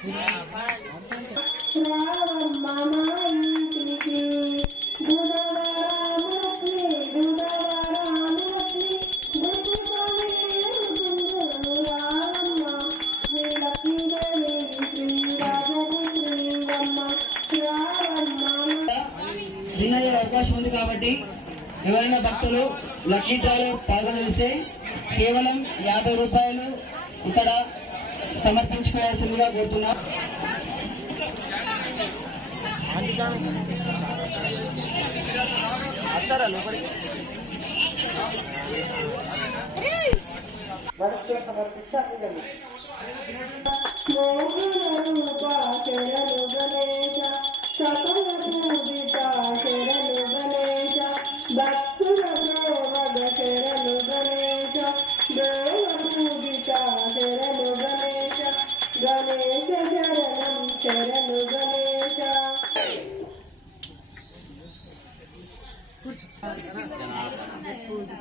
రావమ్మ అవకాశం ఉంది కాబట్టి ఎవరైనా భక్తులు లక్కీ డ్రాలో పాల్గొనలిస్తే కేవలం యాభై రూపాయలు ఇక్కడ సమర్పించుకోవాల్సిందిగా కోరుతున్నా మనసులో సమర్పిస్తే అన్ని మోహనరూప శరణు గణేశ సకల పూజిత శరణు గణేశ భక్తుల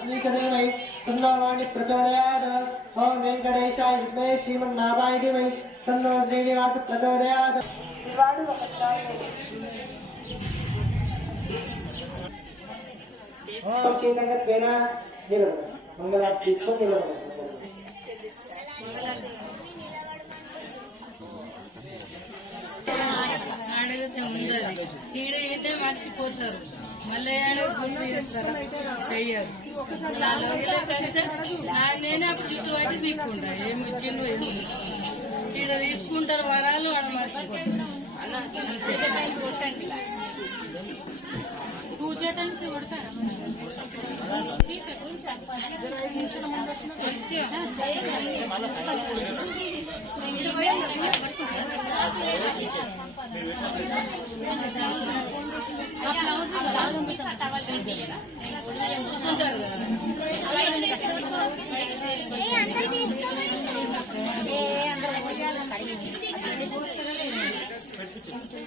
శ్రీకదేవై సుందరవాణి ప్రచోదయాత్ ఓం వెంకటేశాయ విద్మహే శ్రీమన్నారాయణ వై సుందర శ్రీనివాస ప్రచోదయాత్. ఓం శ్రీరంగత్వేన నిలబడ మంగళ తీసుకొని నిలబడ అడిగితే ఉండదు. ఈడ ఈడే మర్చిపోతారు. మళ్ళీ ఏడో గుర్తు చేస్తారు. చెయ్యరు. నాలుగు రోజులకు వస్తే నేనే అప్పుడు చుట్టూ పట్టి తీసుకుంటా ఏమి ఇచ్చిండు ఏమి ఈడ తీసుకుంటారు వరాలు ఆడ మర్చిపోతారు. అంతే. పూజ చేయడానికి కొడతారా కూర్చుంటారు కదా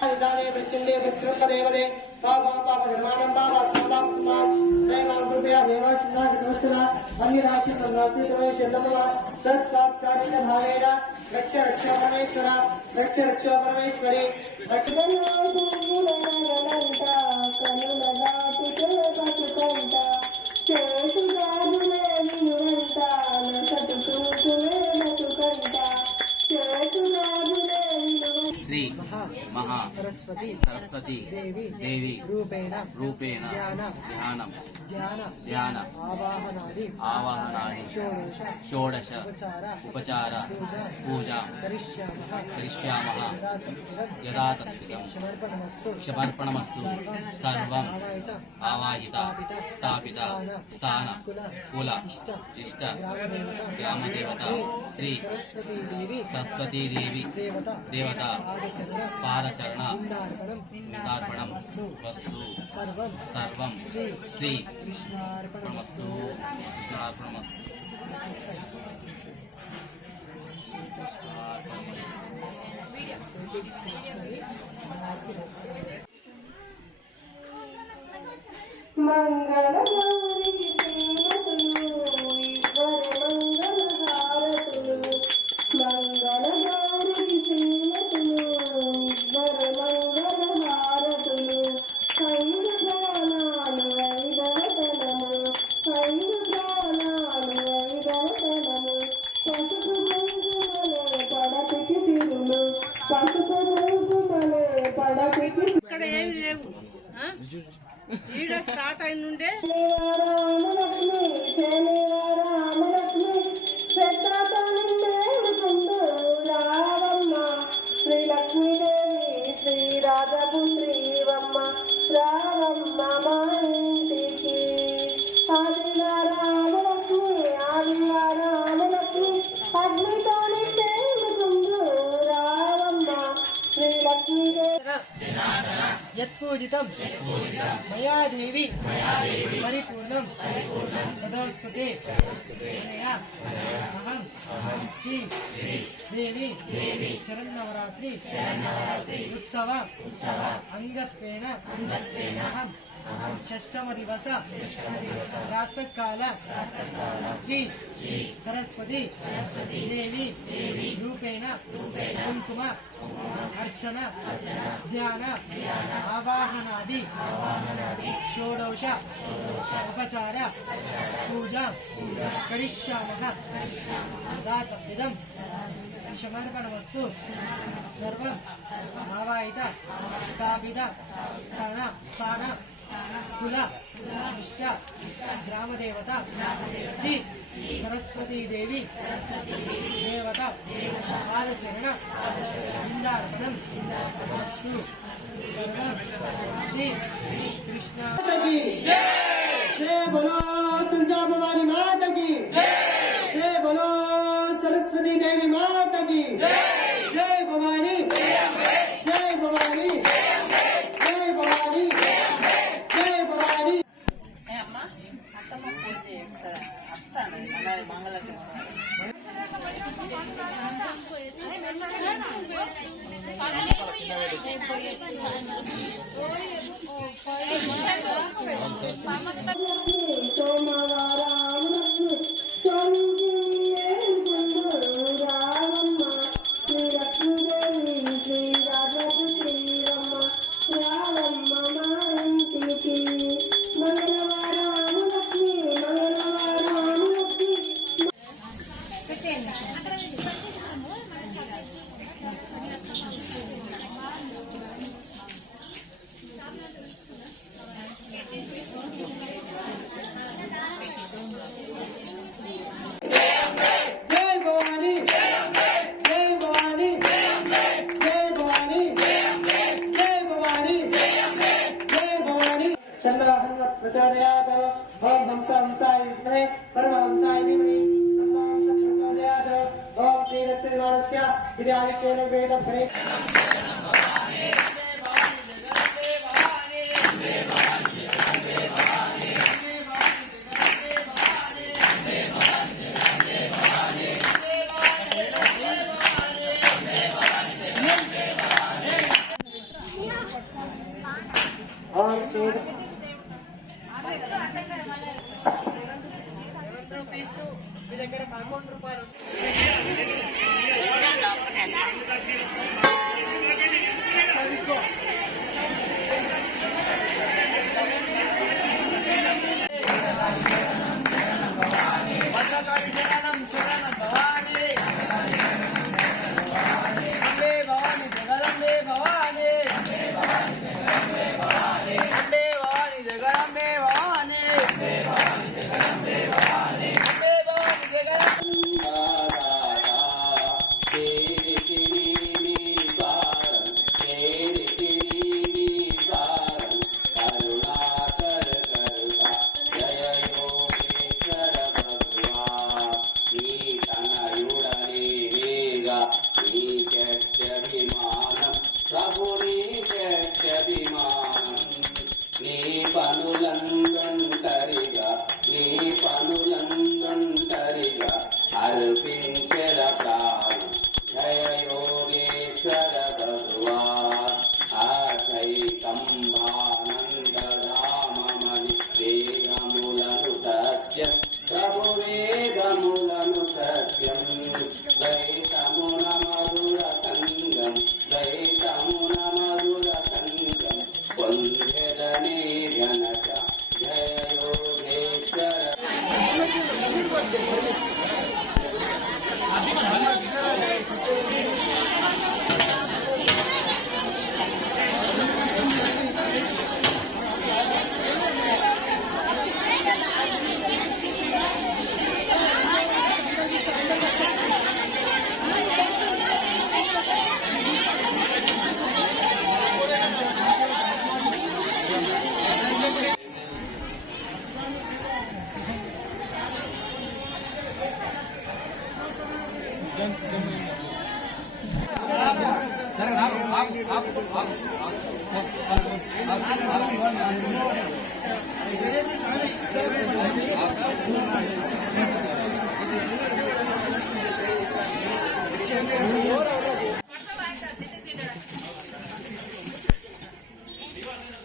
శరణు గణేశ పాప బాబా పాప నిర్మాణం బాబా కృపయా అన్ని రాశి భావేన రక్ష రక్ష పరమేశ్వర రక్ష రక్ష పరమేశ్వరి వినువంట శ్రీ మహా సరస్వతి సరస్వతి దేవి దేవి రూపేణ రూపేణ ధ్యాన ధ్యానం ధ్యాన ధ్యాన ఆవాహనాది ఆవాహనాని షోడశ షోడశ ఉపచార ఉపచార పూజ కరిష్యామః కరిష్యామः యథాతథితం యథా తత్సితం సమర్పణమస్తు పాదచరణ పాదచరణ బృందార్పణం దార్పణం వస్తు సర్వం సర్వం శ్రీ కృష్ణార్పణమస్తు. కృష్ణార్పణమస్తు. మంగళ అగ్నితో నిండేడుకుందు రావమ్మ. శ్రీ లక్ష్మీదేవి యత్పూజితం. మయా దేవి పరిపూర్ణం. తదోస్తుతే. అహం. శ్రీ. దేవి. శరన్నవరాత్రి. ఉత్సవ. అంగత్వేన. అహం. షష్టమ దివస ప్రాతకాల శ్రీ సరస్వతి దేవి రూపేణ కుంకుమ అర్చన ధ్యాన ఆవాహనాది షోడశ ఉపచార పూజ కరిష్యామः దాతమిదం సమర్పణమస్తు సర్వం ఆవాహిత స్థాపిత స్థాన స్థాన కుల ఇష్ట గ్రామదేవత శ్రీ సరస్వతీదేవి దేవత పాదచరణ బృందార్పణం వస్తు సర్వం Shri Krishna. సోమవారామలక్ష్మి carteira veio da frente.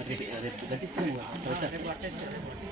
అదే అదే దట్ ఇస్ కరెక్ట్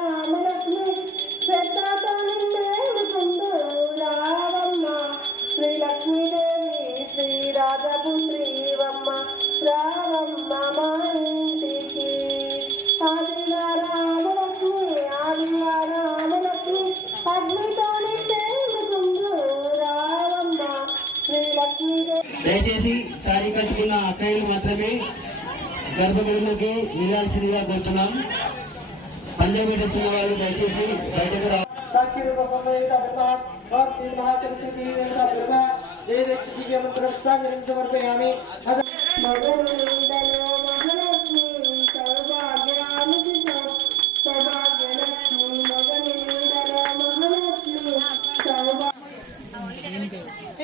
దయచేసి శారీ కట్టుకున్న అక్కయ్యలు మాత్రమే గర్భగుడిలోకి వెళ్ళాల్సిందిగా కోరుతున్నాం. పంజాబ్ పెట్టేస్తున్న వాళ్ళు దయచేసి బయటకు రా.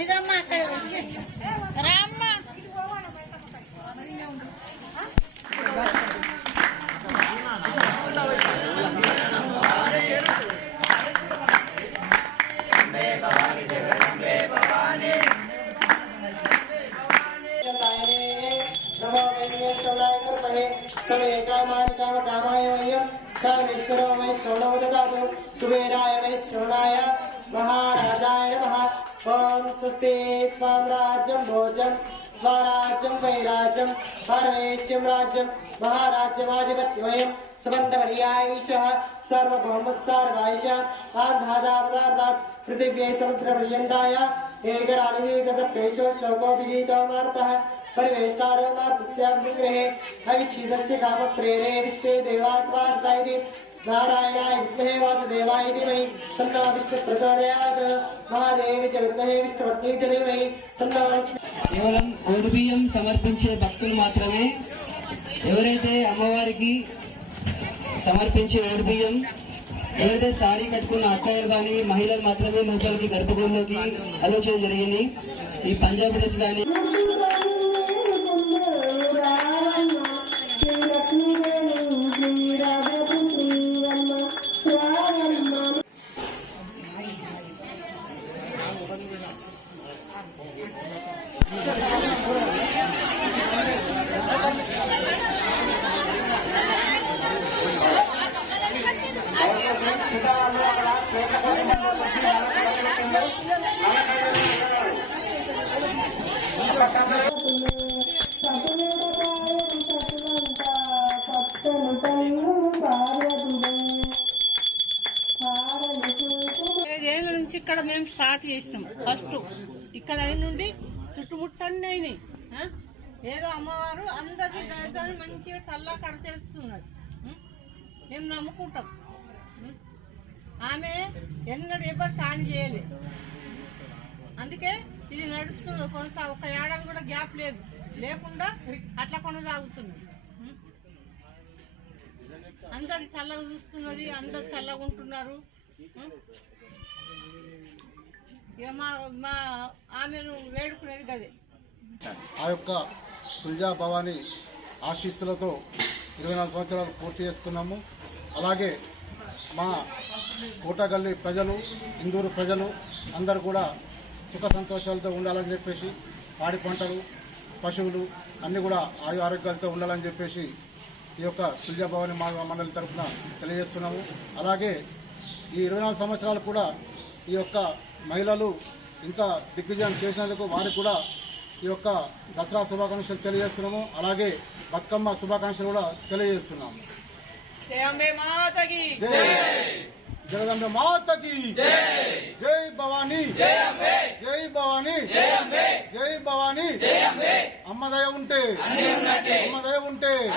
ఇదమ్మా అక్కడ सर्वेश्वरो वै ददातु कुबेराय वैष्णवाय महाराजाय नमः। ओम स्वस्ति साम्राज्यम भोजन स्वराज्यम वैराज्यम सर्वेश्वम राज्यम महाराज्यमाधिपत्यवयम् समन्तपर्यायीशः सर्वभौमत्सार्वायश आन्धादावतार्दात् पृथिव्यै समुद्रपर्यन्ताय, एकराणि तदप्येषो गतप्रेषो श्लोकोऽभिगीतोऽमार्तः परिवेष्टारो मार्तस्याभिसङ्ग्रहे अविच्छिदस्य कामप्रेरे विश्वे देवास्वास्ता इति नारायणाय विद्महे वासुदेवाय धीमहि तन्नो विष्णुः प्रचोदयात् महादेवी च विद्महे विष्णुपत्नी च धीमहि तन्नो కేవలం ఓడి బియ్యం సమర్పించే భక్తులు మాత్రమే ఎవరైతే అమ్మవారికి సమర్పించే ఓడి బియ్యం ఎవరైతే సారీ కట్టుకున్న అత్తయ్యలు కానీ మహిళలు మాత్రమే లోపలికి గర్భగుడిలోకి ఆలోచన జరిగింది ఈ పంజాబ్ డ్రెస్ కానీ ఐదేళ్ళ నుంచి ఇక్కడ మేము స్టార్ట్ చేసినాం. ఫస్ట్ ఇక్కడ అయిన నుండి చుట్టుముట్టన్నీ అయినాయి. ఏదో అమ్మవారు అందరి దాని మంచిగా చల్లా కడ ఉం? మేము నమ్ముకుంటాం. ఆమె ఎన్నడూ ఎవరు హాని చేయలేదు అందుకే ఇది నడుస్తుంది కొనసా ఒక ఏడాది కూడా గ్యాప్ లేదు. లేకుండా అట్లా కొనసాగుతున్నది. అందరు చల్లగా చూస్తున్నది అందరు చల్లగా ఉంటున్నారు. ఇక మా మా ఆమెను వేడుకునేది గదే. ఆ యొక్క తుల్జా భవాని ఆశీస్సులతో ఇరవై నాలుగు సంవత్సరాలు పూర్తి చేసుకున్నాము. అలాగే మా కోటగల్లి ప్రజలు ఇందూరు ప్రజలు అందరూ కూడా సుఖ సంతోషాలతో ఉండాలని చెప్పేసి పాడి పంటలు పశువులు అన్నీ కూడా ఆయు ఆరోగ్యాలతో ఉండాలని చెప్పేసి ఈ యొక్క తుల్యభవాని మా మండలి తరఫున తెలియజేస్తున్నాము. అలాగే ఈ ఇరవై నాలుగు సంవత్సరాలు కూడా ఈ యొక్క మహిళలు ఇంకా దిగ్విజయం చేసినందుకు వారికి కూడా ఈ యొక్క దసరా శుభాకాంక్షలు తెలియజేస్తున్నాము. అలాగే బతుకమ్మ శుభాకాంక్షలు కూడా తెలియజేస్తున్నాము. జై జగదంబ మాతకి. జై. భవానీ. జై భవానీ. జై భవానీ. అమ్మ దయ ఉంటే. అమ్మ దయ ఉంటే.